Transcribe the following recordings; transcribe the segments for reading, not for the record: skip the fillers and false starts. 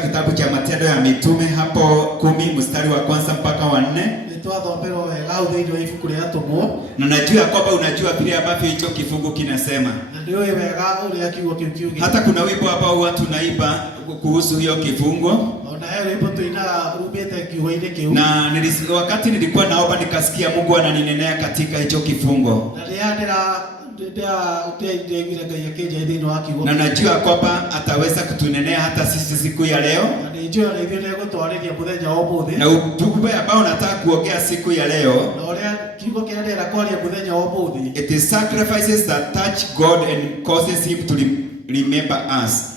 katika kitabu cha Matendo ya Mitume hapo 10 mstari wa kwanza mpaka wa 4. Na najua kwamba unajua vile ambavyo hicho kifungu kinasema. Hata kuna wimbo ambao watu naiba kuhusu hiyo kifungu. Na wakati nilikuwa naomba nikasikia Mungu ananinenea katika hicho kifungu. Na najua kwamba ataweza kutunenea hata sisi siku ya leo. Na ujumbe ambao nataka kuongea siku ya leo, it is sacrifices that touch God and causes him to remember us.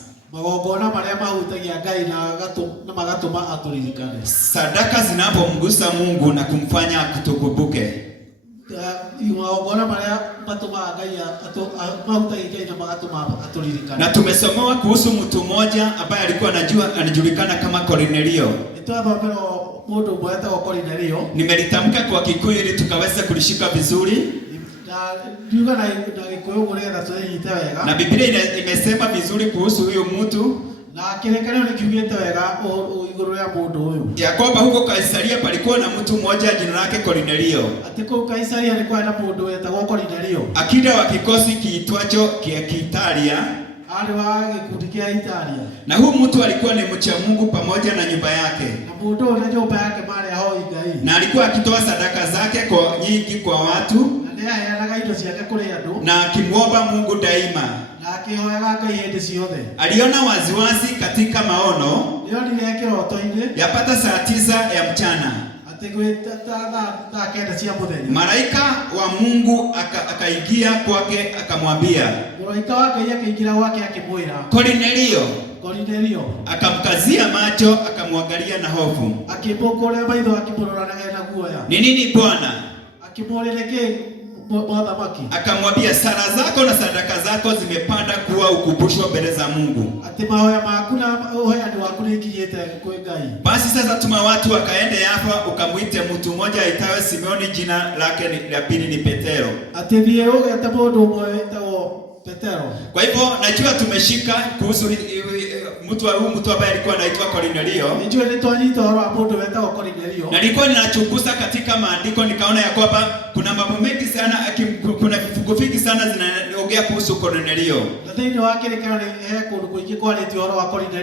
Sadaka zinapomgusa Mungu na kumfanya kutukumbuke. Na tumesomewa kuhusu mtu mmoja ambaye alikuwa anajulikana kama Kornelio. Nimelitamka kwa Kikuyu ili tukaweza kulishika vizuri. Na Biblia imesema vizuri kuhusu huyo mtu. Ya kwamba huko Kaisaria palikuwa na mtu mmoja jina lake Kornelio. Akida wa kikosi kiitwacho Kiitalia. Na huyu mtu alikuwa ni mcha Mungu pamoja na nyumba yake. Na alikuwa akitoa sadaka zake kwa nyingi kwa watu. Na akimwomba Mungu daima. Aliona waziwazi katika maono yapata saa 9 ya mchana. Malaika wa Mungu akaingia kwake akamwambia, Kornelio. Akamkazia macho akamwangalia na hofu. Ni nini Bwana? Akamwambia, sala zako na sadaka zako zimepanda kuwa ukumbusho mbele za Mungu. Basi sasa tuma watu wakaende Yafa ukamuite mtu mmoja aitwaye Simoni, jina lake la pili ni Petero. Kwa hivyo najua tumeshika kuhusu mtu ambaye alikuwa anaitwa Kornelio. Na nilikuwa ninachunguza katika maandiko nikaona ya kwamba kuna mambo mengi sana, kuna vifungu vingi sana zinaongea kuhusu Kornelio.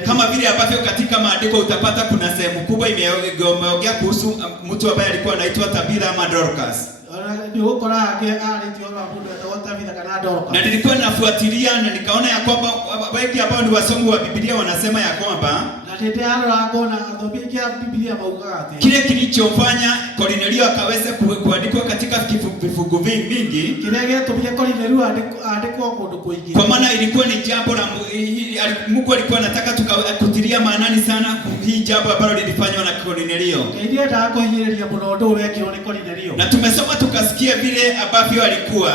Kama vile ambavyo katika maandiko utapata kuna sehemu kubwa imeongea kuhusu mtu ambaye alikuwa anaitwa Tabitha ama Dorcas. Na nilikuwa nafuatilia na nikaona ya kwamba wengi ambao ni wasomi wa Biblia wanasema ya kwamba kile kilichofanya Kornelio akaweza kuandikwa katika vifungu vingi, kwa maana ilikuwa ni jambo la Mungu alikuwa anataka tukutilia maanani sana hii jambo ambalo lilifanywa na Kornelio. Na tumesoma tukasikia vile ambavyo alikuwa.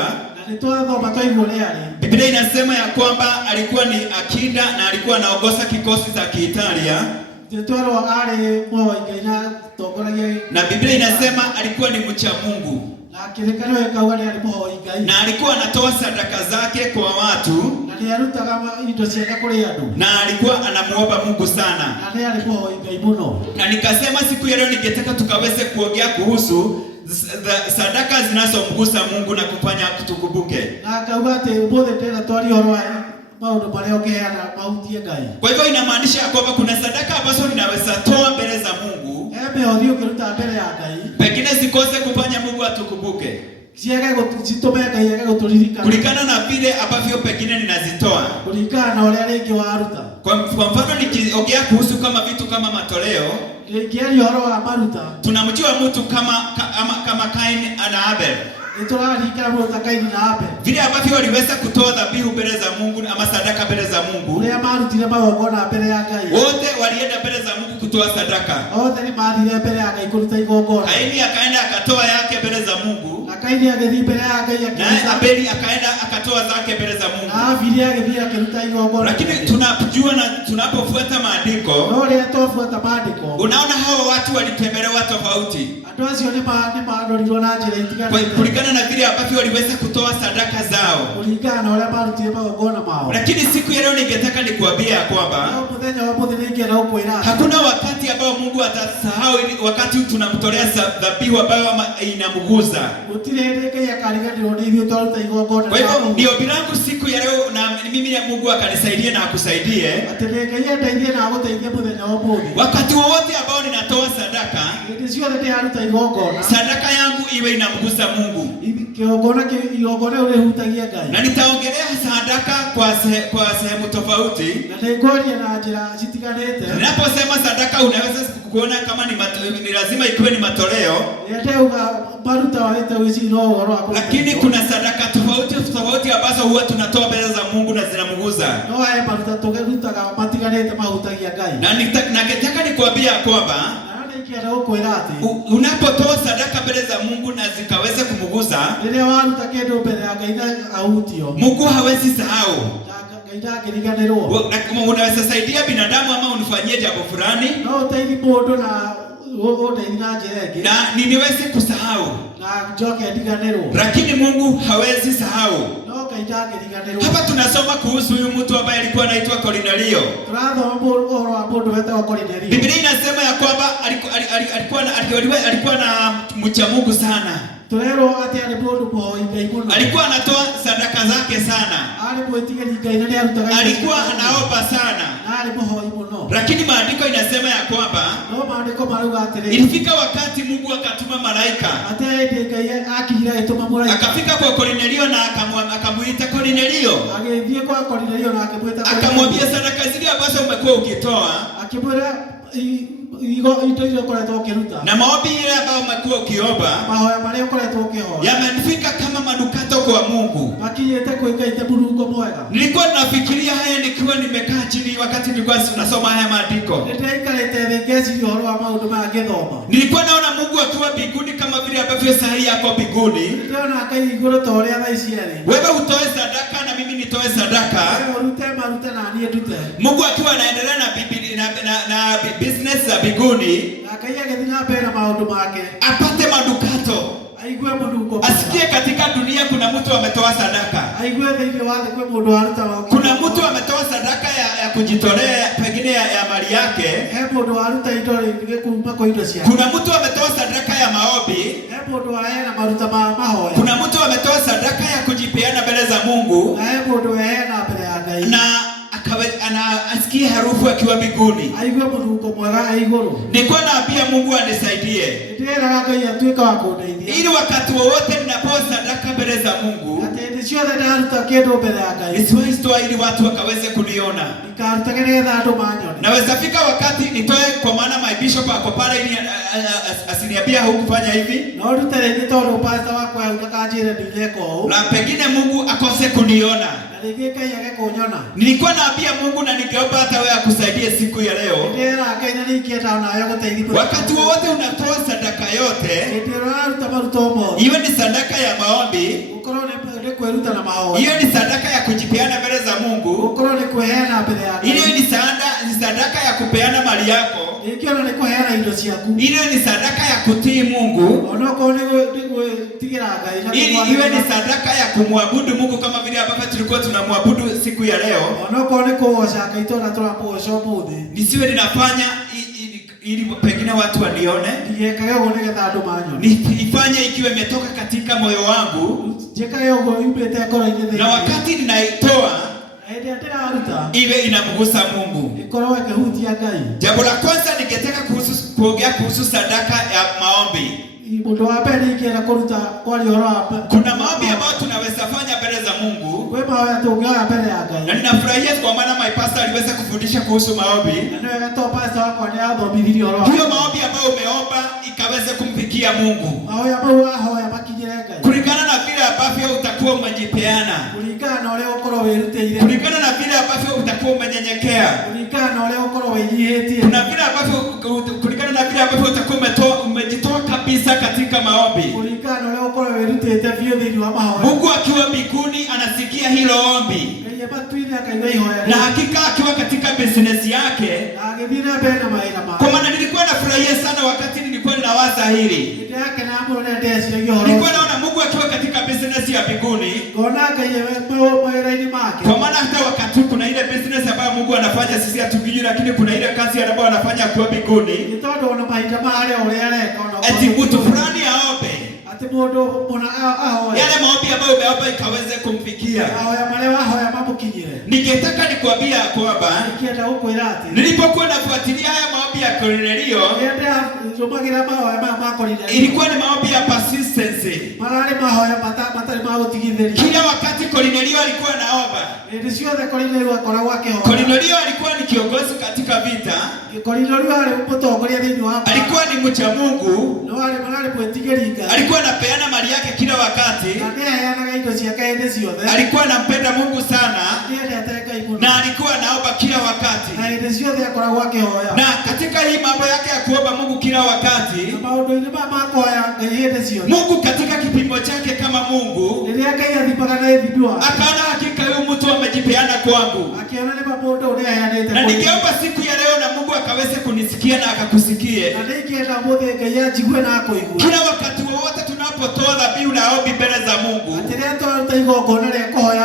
Biblia inasema ya kwamba alikuwa ni akida na alikuwa anaongoza kikosi za Kiitalia. Na Biblia inasema alikuwa ni mcha Mungu. Na alikuwa anatoa sadaka zake kwa watu. Na alikuwa anamuomba Mungu sana. Na nikasema siku ya leo ningetaka tukaweze kuongea kuhusu sadaka zinazomgusa Mungu na kufanya kutukumbuke. Kwa hivyo inamaanisha kwamba kuna sadaka ambazo ninaweza toa mbele za Mungu, pengine zikose kufanya Mungu atukumbuke kulingana na vile ambavyo pengine ninazitoa. Kwa mfano nikiongea kuhusu kama vitu kama matoleo, tunamjua mtu kama Kain na Abel. Vile ambavyo waliweza kutoa dhabihu mbele za Mungu ama sadaka mbele za Mungu, wote walienda mbele za Mungu kutoa sadaka. Kaini akaenda akatoa yake mbele za Mungu, na Abeli akaenda akatoa zake mbele za Mungu. Lakini tunapojua na tunapofuata maandiko, unaona hao watu walitembelewa tofauti. kulingana na vile ambavyo waliweza kutoa sadaka zao. Lakini siku ya leo ningetaka nikuambia kwamba hakuna wakati ambao Mungu atasahau wakati tunamtolea dhabihu ambayo inamguza. Kwa hivyo ndio bilangu siku ya leo, na mimi ya Mungu akanisaidia na akusaidie. Wakati wowote ambao ninatoa sadaka, sadaka yangu iwe inamgusa Mungu. Na nitaongelea sadaka kwa sehemu tofauti. Ninaposema sadaka unaweza kuona kama ni lazima ikiwe ni matoleo. Lakini kuna sadaka tofauti ambazo huwa tunatoa mbele za Mungu na zinamguza. Na nataka nikuambia kwamba unapotoa sadaka mbele za Mungu na zikaweze kumguza, Mungu hawezi sahau. Unaweza saidia binadamu ama unifanyie jambo fulani na niniweze kusahau, lakini Mungu hawezi sahau. Hapa tunasoma kuhusu huyu mtu ambaye alikuwa anaitwa Kornelio. Biblia inasema ya kwamba alikuwa na mcha Mungu sana. Alikuwa anatoa sadaka zake sana. Alikuwa anaomba sana. Lakini maandiko inasema ya kwamba ilifika wakati Mungu akatuma malaika. Akafika kwa Kornelio na akamuita Kornelio. Akamwambia sadaka zile ambazo umekuwa ukitoa na maombi ile ambayo umekuwa ukiomba yamefika kama manukato kwa Mungu. Nilikuwa nafikiria haya nikiwa nimekaa chini wakati nilikuwa nasoma haya maandiko. Nilikuwa naona Mungu akiwa mbinguni kama vile ambavyo saa hii yako mbinguni. Wewe utoe sadaka na mimi nitoe sadaka. Mungu akiwa anaendelea na business za mbinguni, apate manukato. Asikie katika dunia kuna mtu ametoa sadaka. Kuna mtu ametoa sadaka ya kujitolea pengine ya mali yake. Kuna mtu ametoa sadaka ya maombi. Kuna mtu ametoa sadaka ya kujipeana mbele za Mungu. Na anasikia harufu akiwa mbinguni. Nilikuwa naambia Mungu anisaidie, ili wakati wowote ninapoa sadaka mbele za Mungu nisiwahi ili watu wakaweze kuniona. Naweza fika wakati nitoe, kwa maana my bishop ako pale ili asiniambia hukufanya hivi, na pengine Mungu akose kuniona. Nilikuwa naambia Mungu na ningeomba hata wewe akusaidie siku ya leo. Wakati wote unatoa sadaka yote, iwe ni sadaka ya maombi, hiyo ni sadaka ya kujipeana mbele za Mungu, hiyo ni sadaka ya kupeana mali yako, hiyo ni sadaka ya kutii Mungu, iwe ni sadaka ya kumwabudu Mungu kama vile ambavyo tulikuwa tunamwabudu siku ya leo. Nisiwe ninafanya ili pengine watu wanione. Nifanye ikiwa imetoka katika moyo wangu, na wakati ninaitoa iwe inamgusa Mungu. Jambo la kwanza ningetaka kuongea kuhusu sadaka ya maombi. Kuna maombi ambayo tunaweza fanya mbele za Mungu, na ninafurahia kwa maana my pastor aliweza kufundisha kuhusu maombi. Hiyo maombi ambayo umeomba ikaweze kumfikia Mungu, kulingana na vile ambavyo utakuwa umejipeana, kulingana na vile ambavyo utakuwa umenyenyekea, kulingana na vile ambavyo utakuwa umejitoa kabisa katika maombi. Mungu akiwa mbinguni anasikia hilo ombi, na hakika akiwa katika business yake. Kwa maana nilikuwa nafurahia sana wakati nilikuwa ninawaza hili. Nilikuwa naona Mungu akiwa katika business ya mbinguni. Kwa maana hata wakati kuna ile business ambayo Mungu anafanya sisi hatujui, lakini kuna ile kazi ambayo anafanya kwa mbinguni. Eti mtu fulani aombe. Yale maombi ambayo umeomba ikaweze kumfikia. Ningetaka nikwambia kwamba nilipokuwa nafuatilia haya maombi ya Kornelio, ilikuwa ni maombi ya persistency. Kila wakati Kornelio alikuwa anaomba. Kornelio alikuwa ni kiongozi katika vita. Alikuwa ni mcha Mungu. Alikuwa anapeana mali yake kila wakati. Alikuwa anampenda Mungu sana. Na alikuwa anaomba kila wakati. Na katika hii mambo yake ya kuomba Mungu kila wakati, Mungu katika kipimo chake kama Mungu akaona hakika huyu mtu amejipeana kwangu. Na ningeomba siku ya leo na Mungu akaweze kunisikia na akakusikie. Kila wakati wowote tunapotoa dhabihu na ombi mbele za Mungu,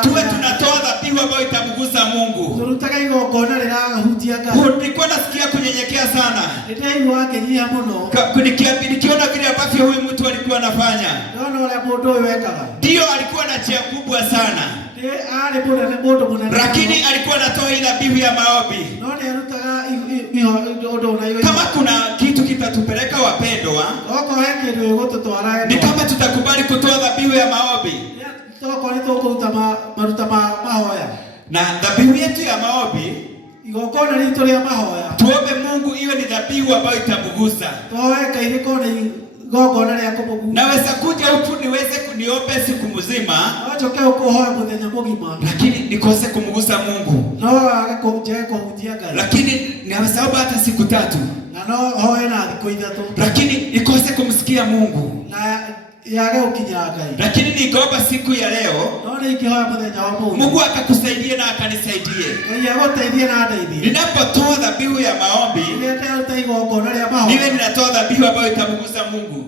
tuwe tunatoa dhabihu ambayo itamgusa Mungu. Nilikuwa nasikia kunyenyekea sana nikiona vile ambavyo huyu mtu alikuwa anafanya. Ndio alikuwa na chia kubwa sana, lakini alikuwa anatoa ile dhabihu ya maombi. Kama kuna kitu kitatupeleka wapendwa, ni kama tutakubali kutoa dhabihu ya maombi. Na dhabihu yetu ya maombi, tuombe Mungu iwe ni dhabihu ambayo itamgusa. Naweza kuja huku niweze kuniombe siku mzima, lakini nikose kumgusa Mungu. Lakini naweza omba hata siku 3, lakini nikose kumsikia Mungu. Lakini nikaomba siku ya leo, Mungu akakusaidia na akanisaidie. Ninapotoa dhabihu ya maombi, niwe ninatoa dhabihu ambayo itamgusa Mungu.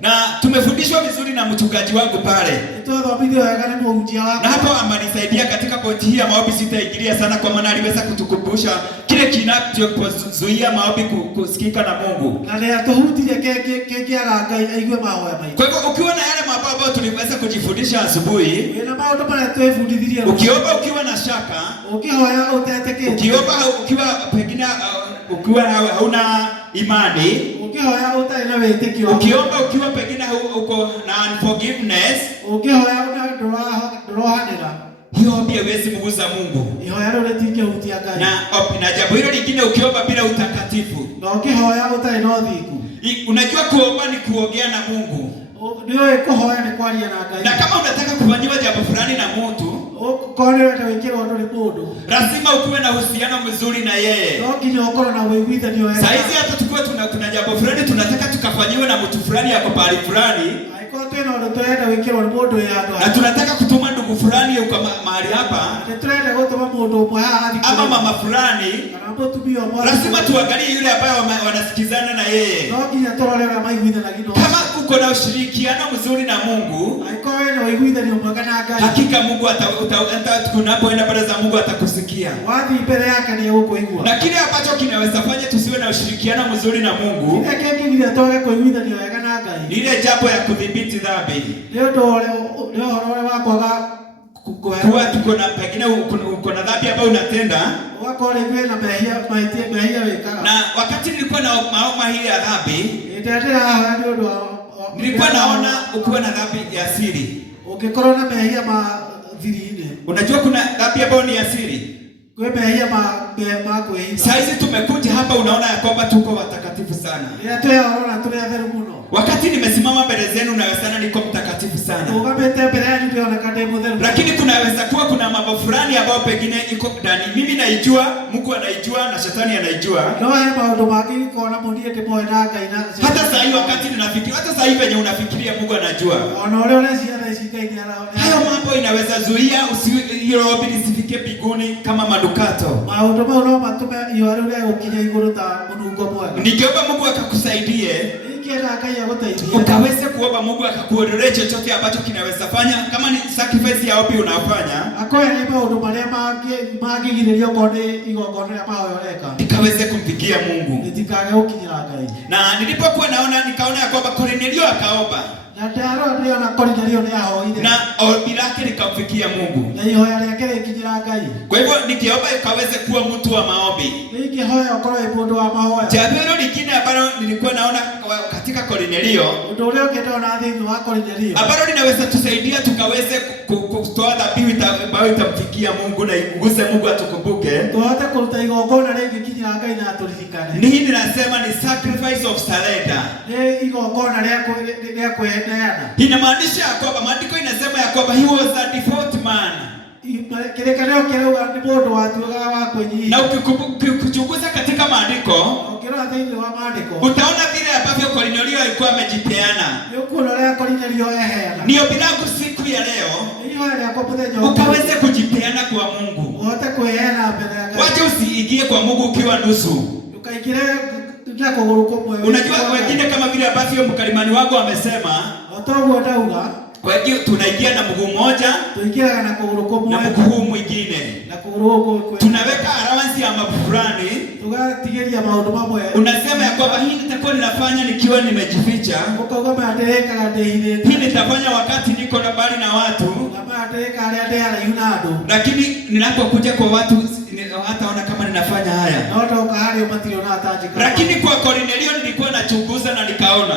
Na tumefundishwa vizuri na mchungaji wangu pale. Na hapo amenisaidia katika pointi hii ya maombi. Sitaingilia sana kwa maana aliweza kutukumbusha kile kinachozuia maombi kusikika na Mungu. Kwa hivyo ukiwa na yale mambo ambayo tuliweza kujifundisha asubuhi, ukiomba ukiwa na shaka, ukiomba ukiwa pengine ukiwa hauna imani, ukiomba ukiwa pengine uko na unforgiveness, hiyo ombi haiwezi mgusa Mungu. Na jambo hilo lingine, ukiomba bila utakatifu, unajua kuomba ni kuongea na Mungu. Na kama unataka kufanyiwa jambo fulani na mtu, lazima ukuwe na uhusiano mzuri na yeye. Saizi hata tukiwa kuna jambo fulani tunataka tukafanyiwe na mtu fulani yako pahali fulani, na tunataka kutuma ndugu fulani yuko mahali hapa, ama mama fulani, lazima tuangalie yule ambaye wanasikizana na yeye. Kama uko na ushirikiano mzuri na Mungu, hakika Mungu tunapoenda mbele za Mungu atakusikia. Na kile ambacho kinaweza fanya tusiwe na ushirikiano mzuri na Mungu, ile jambo ya kudhibiti dhambi. Kwa tuko na pengine uko na dhambi ambayo unatenda, na wakati nilikuwa na maoma hii ya dhambi, nilikuwa naona ukiwa na dhambi ya siri. Unajua kuna dhambi ambayo ni ya siri. Saizi tumekuja hapa, unaona ya kwamba tuko watakatifu sana. Wakati nimesimama mbele zenu naweza niko mtakatifu sana. Lakini kunaweza kuwa kuna mambo fulani ambayo pengine iko ndani. Mimi naijua, Mungu anaijua na shetani anaijua. Hata sasa hivi wakati ninafikiri, hata sasa hivi venye unafikiria Mungu anajua. Hayo mambo inaweza zuia hiyo ombi lisifike mbinguni kama manukato. Nikiomba Mungu akakusaidie, ukaweze kuomba Mungu akakuondolee chochote ambacho kinaweza fanya kama ni sacrifice ya obi unafanya. Nikaweze kumfikia Mungu. Na nilipokuwa nikaona ya kwamba Kornelio akaomba. Na ombi lake likamfikia Mungu. Kwa hivyo nikiomba ikaweze kuwa mtu wa maombi. Jambo lingine ambalo nilikuwa naona katika Kornelio, ambalo linaweza tusaidia tukaweze kutoa dhabihu ambayo itamfikia Mungu na iguse Mungu atukumbuke. Nini ninasema ni sacrifice of surrender. Inamaanisha ya kwamba maandiko inasema ya kwamba he was a devout man. Na ukichunguza katika maandiko utaona vile ambavyo Kornelio alikuwa amejipeana. Ndio bilangu siku ya leo ukaweze kujipeana kwa Mungu. Wacha usiingie kwa Mungu ukiwa nusu. Unajua wengine kama vile ambavyo mkalimani wangu amesema, kwa hiyo tunaingia na mguu mmoja na mguu mwingine. Tunaweka allowance ya mambo fulani. Unasema ya kwamba hii nitakuwa ninafanya nikiwa nimejificha. Hii nitafanya wakati niko na bali na watu. Lakini ninapokuja kwa watu hataona kama ninafanya haya. Lakini kwa Kornelio nilikuwa nachunguza na nikaona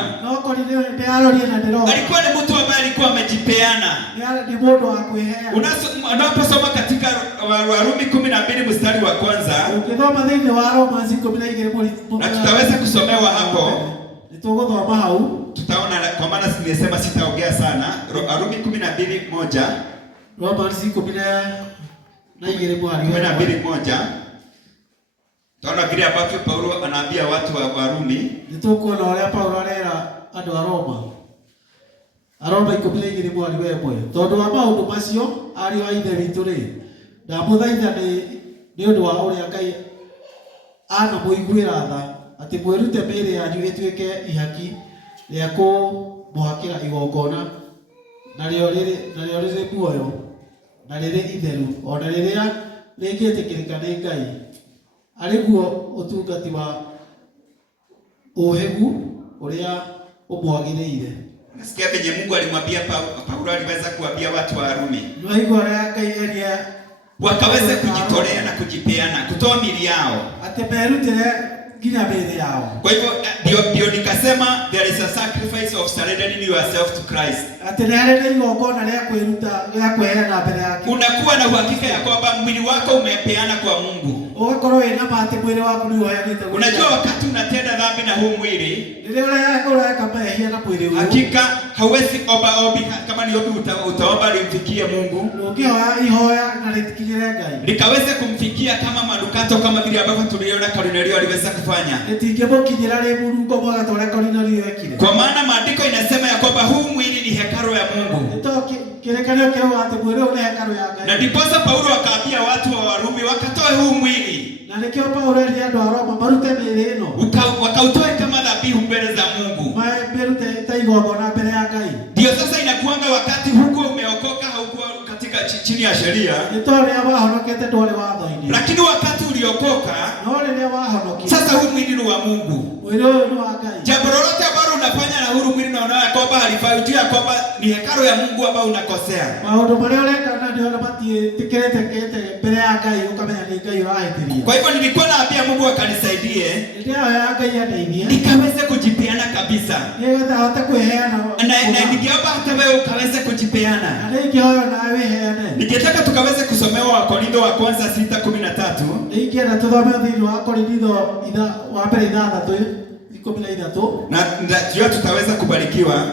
alikuwa ni mtu ambaye alikuwa amejipeana. Unaposoma katika Warumi 12 mstari wa kwanza, na tutaweza kusomewa hapo, tutaona kwa maana nimesema sitaongea sana. Warumi 12:1, taona vile ambavyo Paulo anaambia watu wa Warumi. Nitukuona wale Paulo arera andu a Roma. Aroma 12:1. Tondu wa maundu macio ari wa ithe witu ri, ndamuthaitha ni undu wa uria Ngai ana muiguira tha ati mwirute mĩĩrĩ yanyu ituike ihaki ria kumuhakira igongona narĩo rĩrĩ muoyo na rĩrĩ itheru, ona rĩrĩa rĩngĩtĩkĩrĩka nĩ Ngai, arĩguo ũtungati wa ũhĩgu ũrĩa ũmwagĩrĩire. Nasikia venye Mungu alimwambia Paulo aliweza kuambia watu wa Warumi wakaweze kujitolea na kujipeana, kutoa miili yao. Kwa hivyo ndio nikasema there is a sacrifice of surrendering yourself to Christ. Unakuwa na uhakika ya kwamba mwili wako umepeana kwa Mungu. Unajua wakati unatenda dhambi na huu mwili, hakika hauwezi omba kama ni ombi utaomba limfikie Mungu. Nikaweze kumfikia kama manukato, kama vile ambavyo tuliona Kornelio aliweza kufanya. Kwa maana maandiko inasema ya kwamba huu mwili ni hekalu ya Mungu. Na ndiposa Paulo akaambia watu wa Warumi wakatoe huu mwili, wakautoe kama dhabihu mbele za Mungu. Ndio sasa inakuanga wakati huko umeokoka, haukuwa katika chini ya sheria, lakini wakati uliokoka sasa huu mwili ni wa Mungu. Jambo lolote ambalo unafanya na huru mwili na unaona kwamba halifai, ujue kwamba ni hekalu ya Mungu ambao unakosea. Kwa hivyo nilikuwa naambia Mungu akanisaidie nikaweze kujipeana kabisa. Na ningeomba hata wewe ukaweze kujipeana. Ningetaka tukaweze kusomewa Wakorintho wa kwanza 6:13. Na ndio tutaweza kubarikiwa.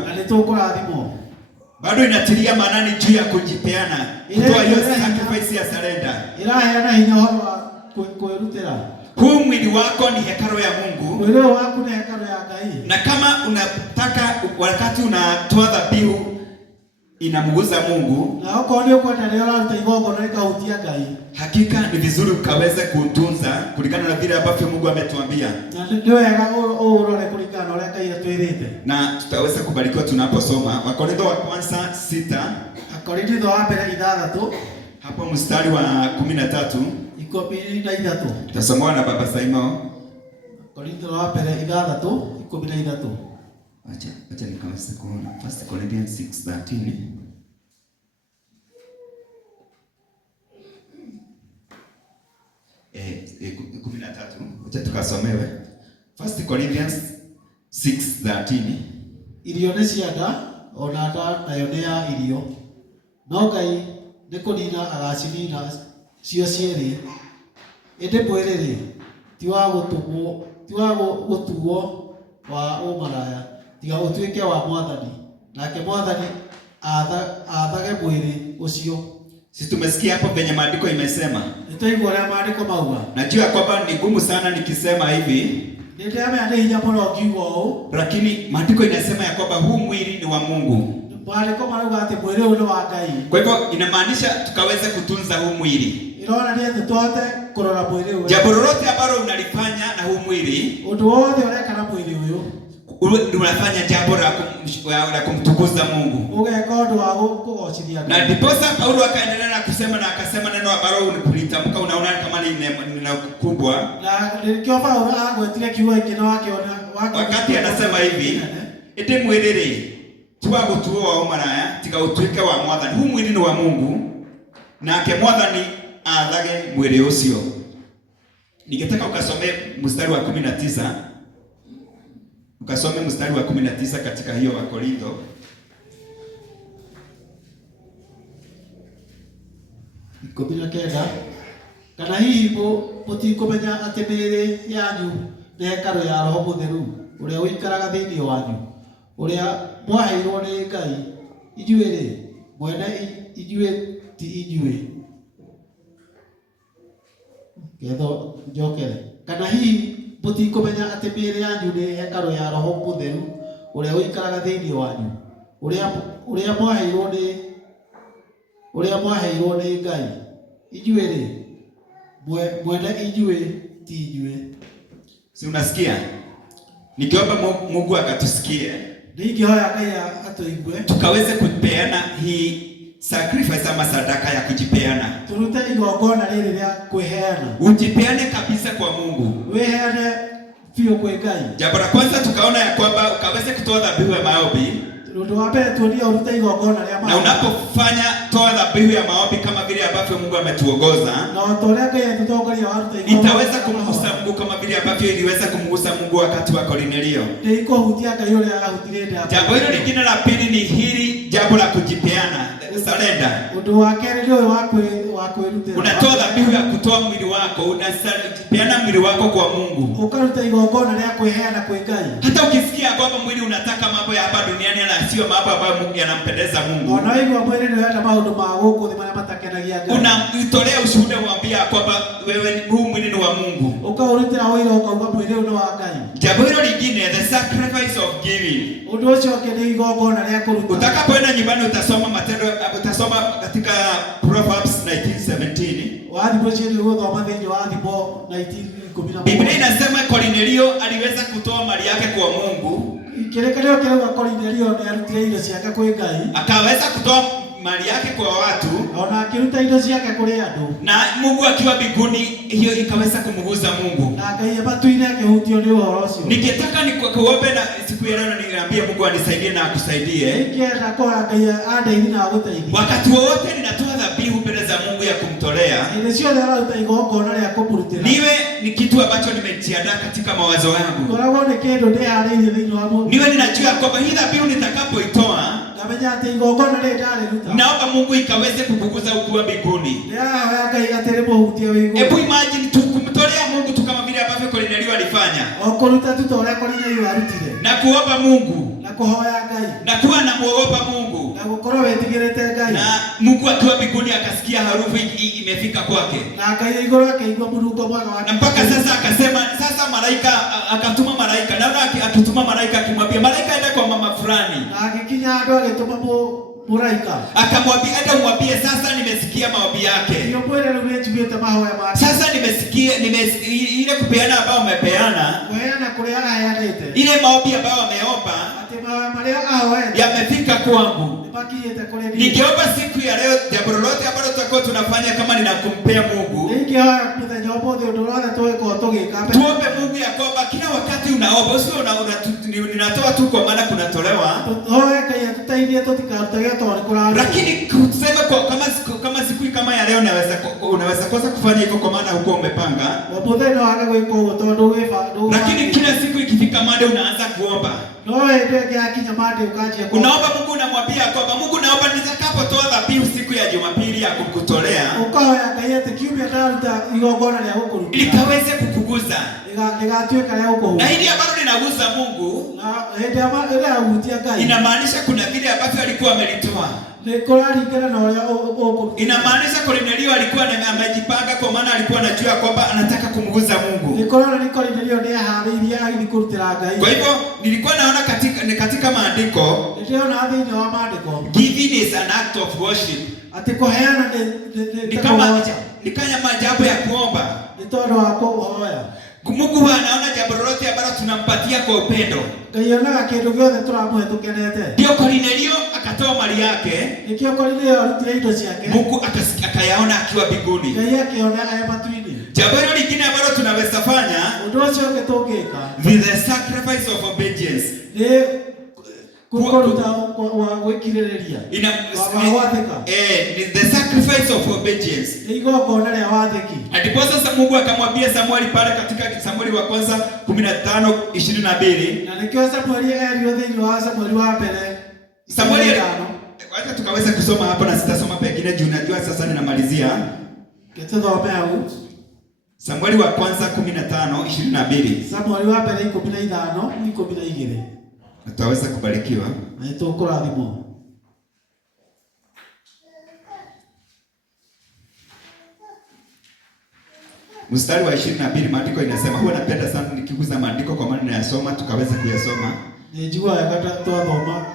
Bado inatilia maanani juu ya kujipeana, kutoa hiyo sacrifice ya surrender. Huu mwili wako ni hekalu ya Mungu. Na kama unataka wakati unatoa dhabihu inamguza Mungu, na uko ndio kwa ndio la igongona likahutia Ngai, hakika ni vizuri ukaweze kutunza kulingana na vile ambavyo Mungu ametuambia. Na ndio wega urore kulingana na ile Ngai atwirite. Na tutaweza kubarikiwa tunaposoma Wakorintho wa kwanza 6. Wakorintho wa mbere 6. Hapo mstari wa 13. Iko 13. Tutasoma na Baba Saimo. Wakorintho wa mbere 6, iko 13. Acha nikaweze kuona 1 Corinthians 6:13. Acha tukasomewe 1 Corinthians 6:13. Irio nĩ cianda, ona nda nayo nĩ ya irio. No Ngai nĩ kũnina agacinina cio cierĩ. Ĩndĩ mwĩrĩ-rĩ, ti wa gũtuo wa ũmaraya, tiga ũtuĩke wa Mwathani, nake Mwathani athage mwĩrĩ ũcio. Sisi tumesikia hapo penye maandiko imesema. Nitaigwa ile maandiko mauga. Najua kwamba ni ngumu sana nikisema hivi. Lakini maandiko inasema ya kwamba huu mwili ni wa Mungu. Kwa hivyo inamaanisha tukaweze kutunza huu mwili. Jambo lolote ambalo unalifanya na huu mwili, unafanya jambo la kumtukuza Mungu. Na ndiposa Paulo akaendelea na kusema na akasema neno ambalo ulitamka unaona kama ni neno kubwa. Wakati anasema hivi, ete mwiriri tuwa gutuo wa umaraya tiga utuike wa Mwathani. Huu mwili ni wa Mungu, nake Mwathani athage mwili ucio. Ningetaka ukasome mstari wa 19. Ukasome mstari wa 19 katika hiyo wa Korintho. Kana hihi mũtikumenya atĩ mĩĩrĩ yanyu nĩ hekarũ ya Roho Mũtheru ũrĩa ũikaraga thĩinĩ wanyu, ũrĩa mwaheirwo nĩ Ngai. Inyuĩ-rĩ, mwene inyuĩ ti inyuĩ. Getho njokere. Kana hihi mũtikumenya atĩ mĩĩrĩ yanyu nĩ hekarũ ya Roho Mũtheru ũrĩa ũikaraga thĩinĩ wanyu, ũrĩa mwaheirwo nĩ Ngai. Inyuĩ-rĩ, mwene inyuĩ ti inyuĩ. Si unasikia? Nikiomba Mungu akatusikie. Ningehoya Ngai atuigue. Tukaweze kupeana hii sacrifice ama sadaka ya kujipeana. Turute igongona rĩrĩ rĩa kwĩheana. Ujipeane kabisa kwa Mungu. Weheane fiyo kwa Ngai. Jambo la kwanza tukaona ya kwamba ukaweze kutoa dhabihu ya maombi. Na unapofanya toa dhabihu ya maombi kama vile ambavyo Mungu ametuongoza, itaweza kumgusa Mungu kama vile ambavyo iliweza kumgusa Mungu wakati wa Kornelio. Jambo hilo lingine la pili ni hili jambo la kujipeana, surrender. Unatoa dhabihu ya kutoa mwili wako, unapeana mwili wako kwa Mungu. Hata ukisikia kwamba mwili unataka mambo ya hapa duniani na sio mambo ambayo Mungu yanampendeza Mungu, unamtolea ushuhuda mwambia kwamba wewe huu mwili ni wa Mungu. Jambo hilo lingine, the sacrifice of giving. Utakapoenda nyumbani utasoma Matendo, utasoma katika Proverbs 19:17. Biblia inasema Kornelio aliweza kutoa mali yake kwa Mungu. Akaweza kutoa mali yake kwa watu, na Mungu akiwa mbinguni, hiyo ikaweza kumguza Mungu. Ningetaka nikuombe na siku ya leo niambie Mungu anisaidie na akusaidie. Wakati wote ninatoa dhabihu mbele za Mungu ya kumtolea, niwe ni kitu ambacho nimejiandaa katika mawazo yangu. Niwe ninajua kwamba hii dhabihu nitakapoitoa, naomba Mungu ikaweze kukuguza ukiwa mbinguni. Hebu imagine kumtolea Mungu tu kama vile ambavyo Kornelio alifanya. Na kuomba Mungu. Na kuwa na muogopa Mungu. Na Mungu akiwa mbinguni akasikia harufu imefika kwake. Na mpaka sasa akasema, sasa malaika akatuma malaika. Naona akituma malaika akimwambia malaika aende kwa mama fulani. Muraika. Akamwambia hata umwambie sasa nimesikia maombi yake. Sasa nimesikia ile kupeana ambayo umepeana. Ile maombi ambayo ameomba yamefika kwangu. Ningeomba siku ya leo jambo lolote ambalo tutakuwa tunafanya kama ninakumpea Mungu. Tuombe Mungu ya kwamba kila wakati unaomba usio ninatoa tu kwa maana kunatolewa. Lakini kusema kama siku kama ya leo unaweza kosa kufanya hivyo kwa maana huko umepanga. Lakini kila siku ikifika Monday unaanza kuomba. Unaomba Mungu, unamwambia kwamba Mungu, naomba nitakapotoa dhabihu siku ya Jumapili ya kukutolea ikaweze kukuguza. Na hili ambalo linaguza Mungu inamaanisha kuna vile ambavyo alikuwa amelitoa. Inamaanisha Kornelio alikuwa amejipanga kwa maana alikuwa anajua kwamba anataka kumguza Mungu. Kwa hivyo nilikuwa naona katika maandiko, giving is an act of worship. Ni kama maajabu ya kuomba. Mungu anaona jambo lolote ambalo tunampatia kwa upendo. Ndio Kornelio akatoa mali yake. Mungu akayaona akiwa mbinguni. Jambo lingine ambalo tunaweza fanya with the sacrifice of obedience. The sacrifice of obedience. Ndipo sasa Mungu akamwambia Samueli pale katika Samueli wa kwanza 15:22. Samueli, wacha tukaweza kusoma hapo na sitasoma pengine juu najua sasa ninamalizia. Samueli wa kwanza 15:22. Samueli wa pele 15:22. Tutaweza kubarikiwa. Mstari wa 22 maandiko inasema, huwa napenda sana nikiguza maandiko kwa maana ninayasoma tukaweza kuyasoma. Nijua yakata toa dhoma.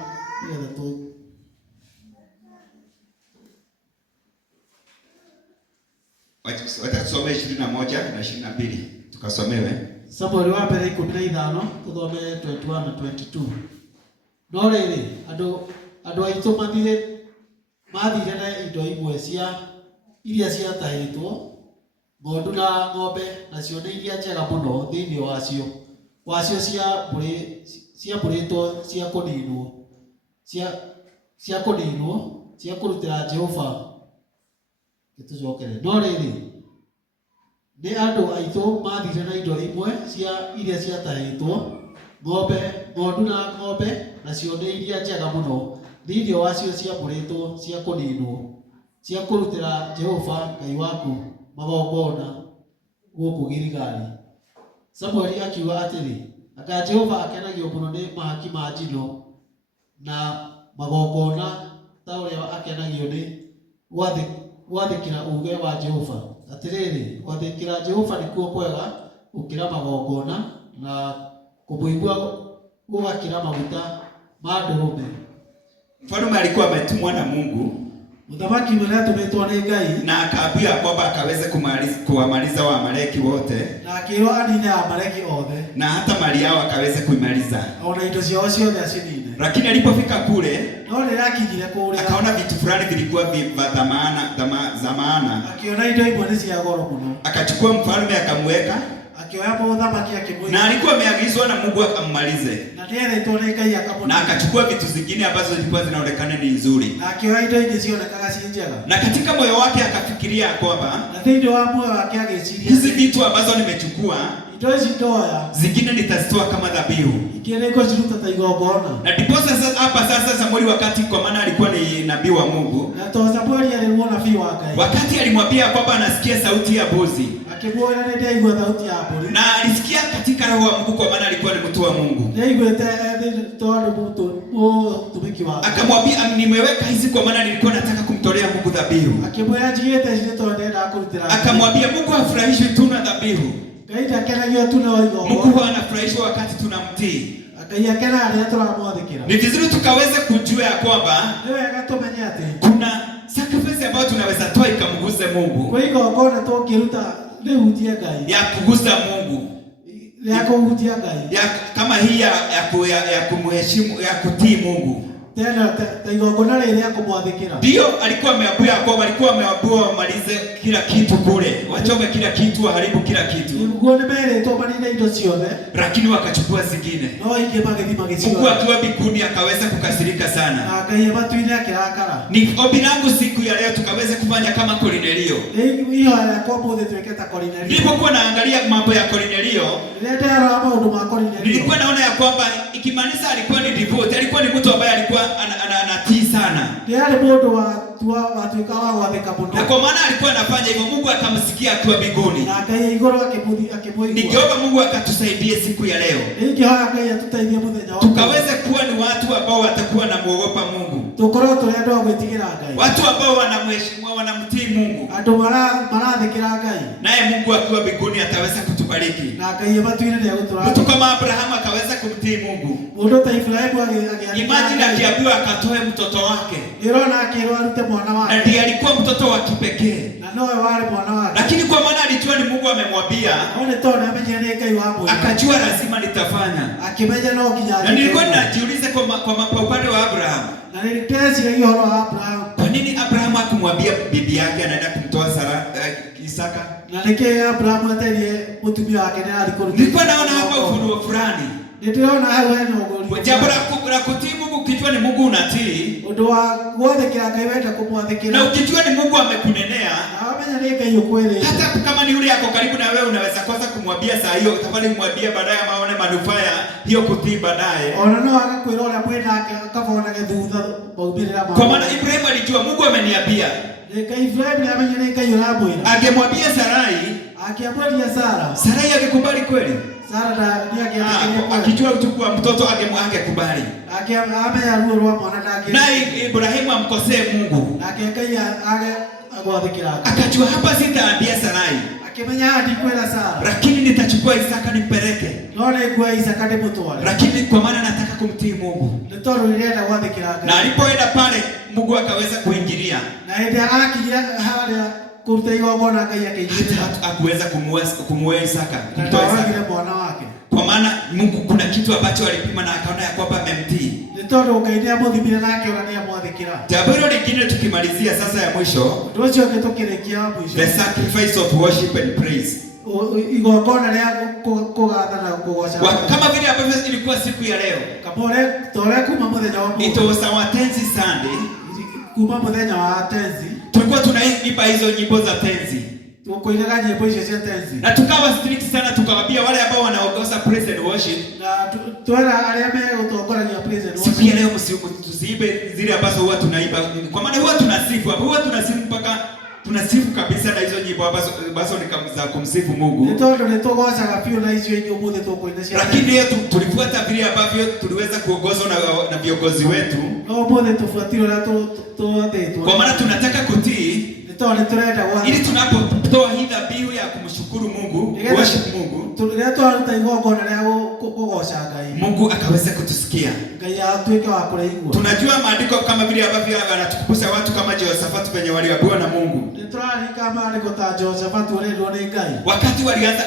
Wacha tusome 21 na 22 tukasomewe. Samueli wa mbere 15 tuthome 21 na 22. No rĩrĩ andũ aitũ mathire na indo imwe iria ciatahĩtwo, ng'ondu na ng'ombe, nacio nĩ iria njega mũno thĩinĩ wacio ciambũrĩtwo cia kũrutĩra Jehova. Gĩtũcokere. No rĩrĩ nĩ andũ aitũ mathire na indo imwe iria ciatahĩtwo, ng'ondu na ng'ombe, nacio nĩ iria njega mũno thĩinĩ wacio ciambũrĩtwo cia kũrutĩra Jehova Ngai waku magongona gũkũ Giligali. Samueli akiuga atĩrĩ, anga Jehova akenagio mũno nĩ mahaki ma njino na magongona ta ũrĩa akenagio nĩ gwathĩkĩra uge wa Jehova. Atĩrĩrĩ, gwathĩkĩra Jehova nĩkuo kwega gũkĩra magongona na kũmũigua gũgakĩra maguta ma ndũrũme. Mfalme alikuwa ametumwa na Mungu. Mthamaki mwenye tumetwa na Ngai na akaambia kwamba akaweze kuwamaliza Waamaleki wote. Na akiwa anine Waamaleki wote. Na hata mali yao akaweze kuimaliza. Ona indo ciao ciothe acinine. Lakini alipofika kule, akaona vitu fulani vilikuwa vya dhamana. Akiona indo imwe ni cia goro muno. Akachukua mfalme akamweka. Na alikuwa ameagizwa na Mungu akammalize. Na akachukua vitu zingine ambazo zilikuwa zinaonekana ni nzuri. Na katika moyo wake akafikiria kwamba hizi vitu ambazo nimechukua zingine nitazitoa kama dhabihu. Na ndipo sasa hapa sasa Samueli, wakati kwa maana alikuwa ni nabii wa Mungu, wakati alimwambia kwamba anasikia sauti ya mbuzi, na alisikia katika roho wa Mungu kwa maana alikuwa ni mtu wa Mungu. Akamwambia, nimeweka hizi kwa maana nilikuwa nataka kumtolea Mungu dhabihu. Akamwambia, Mungu hafurahishwi tu na dhabihu. Mungu anafurahishwa wakati tunamtii. Ni vizuri tukaweze kujua ya kwamba kuna sacrifice ambayo tunaweza toa ikamguze Mungu. Ya kuguza Mungu. Ya kama hii ya kumheshimu, ya kutii Mungu. Ndio alikuwa ameambiwa kwamba alikuwa ameambiwa wamalize kila kitu kule, wachome kila kitu, waharibu kila kitu, lakini wakachukua zingine. Mungu akiwa mbinguni akaweza kukasirika sana. Ni ombi langu siku ya leo tukaweze kufanya kama Kornelio. Nilipokuwa naangalia mambo ya Kornelio, nilikuwa naona ya kwamba ikimaanisha alikuwa ni devout, alikuwa ni mtu ambaye alikuwa anatii sana. Na kwa maana alikuwa anafanya hivyo, Mungu akamsikia akiwa mbinguni. Ningeomba Mungu akatusaidie siku ya leo, tukaweze kuwa ni watu ambao watakuwa na muogopa Mungu, watu ambao wanamheshimu, wanamtii Mungu, naye Mungu akiwa mbinguni ataweza kutubariki. Mtu kama Abrahamu akaweza kumtii Mungu. Imagine akiambiwa akatoe mtoto wake, na ndiye alikuwa mtoto wa kipekee, lakini kwa maana alijua ni Mungu amemwambia, akajua lazima nitafanya. Na nilikuwa ninajiuliza kwa upande wa Abraham, kwa nini Abraham hakumwambia bibi yake anaenda kumtoa Isaka? Nilikuwa naona hapa ufunuo fulani. Jambo la kutii Mungu, ukijua ni Mungu unatii, na ukijua ni Mungu amekunenea, hata kama ni yule yako karibu na wewe, unaweza kosa kumwambia saa hiyo, tafadhali mwambie baadaye, maone manufaa hiyo kutii baadaye. Kwa maana Ibrahim alijua Mungu ameniambia. Angemwambia Sarai angekubali kweli? Akijua kuchukua mtoto angekubali. Na Ibrahimu amkosee Mungu, akajua hapa sitaambia Sarai, lakini nitachukua Isaka nimpeleke. Lakini kwa maana nataka kumtii Mungu. Na alipoenda pale, Mungu akaweza kuingilia, hakuweza kumuoa Isaka, kwa maana Mungu kuna kitu ambacho alipima na akaona ya kwamba amemtii. Jambo lingine tukimalizia sasa ya mwisho, the sacrifice of worship and praise. Kama vile ambavyo ilikuwa siku ya leo, it was our 10th Sunday. Tulikuwa tunaimba hizo nyimbo za tenzi, na tukawa strict sana, tukawaambia wale ambao wanaongoza praise and worship, siku ya leo tusiibe zile ambazo huwa tunaimba, kwa maana huwa tunasifu mpaka tunasifu kabisa na hizo nyimbo ambazo ni za kumsifu Mungu. Lakini hiyo tulifuata vile ambavyo tuliweza kuongozwa na viongozi wetu, kwa maana tunataka kutii, ili tunapotoa hii dhabihu ya kumshukuru Mungu, worship Mungu, Mungu akaweza kutusikia. Tunajua maandiko kama vile ambavyo yanatukumbusha watu kama Jehoshafati penye waliambiwa na Mungu. Wakati walianza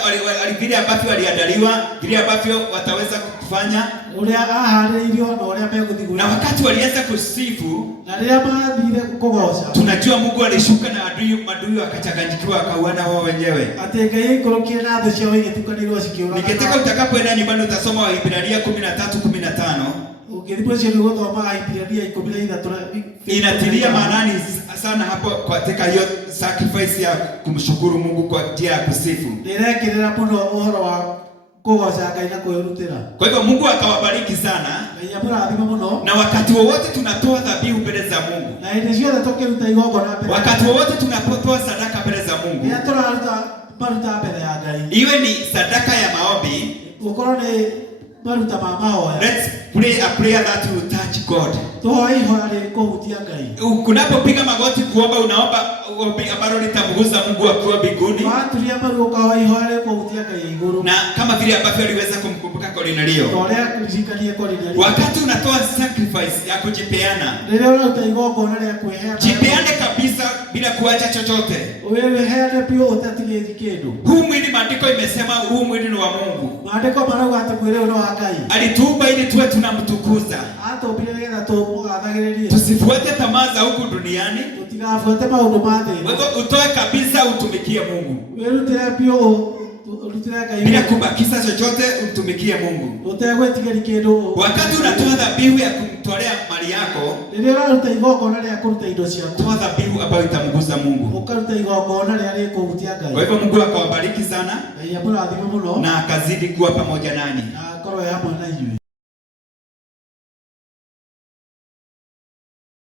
vile ambavyo waliandaliwa, vile ambavyo wataweza kufanya, na wakati walianza kusifu, tunajua Mungu alishuka na adui wakachanganyikiwa, akauana wao wenyewe. Nikitaka utakapoenda nyumbani utasoma Waebrania 13:15. Inatilia maanani sana hapo katika hiyo sacrifice ya kumshukuru Mungu kwa njia ya kusifu. Kwa hivyo Mungu akawabariki sana. Na wakati wowote tunatoa dhabihu mbele za Mungu, wakati wowote tunapotoa sadaka mbele za Mungu, iwe ni sadaka ya maombi, let's pray a prayer that will touch God. Kunapopiga magoti kuomba, unaomba ambalo litamguza Mungu akiwa mbinguni. Na kama vile ambavyo aliweza kumkumbuka kumkumbuka Kornelio. Wakati unatoa sacrifice ya kujipeana, jipeane kabisa bila kuacha chochote. Huu mwili, maandiko imesema huu mwili ni wa Mungu. Alituumba ili tuwe tunamtukuza. Tusifuate tamaa za huku duniani. Wewe utoe kabisa, utumikie Mungu. Bila kubakisha chochote, umtumikie Mungu. Wakati unatoa dhabihu ya kumtolea mali yako, toa dhabihu ambayo itamgusa Mungu. Kwa hivyo Mungu akawabariki sana na akazidi kuwa pamoja nani.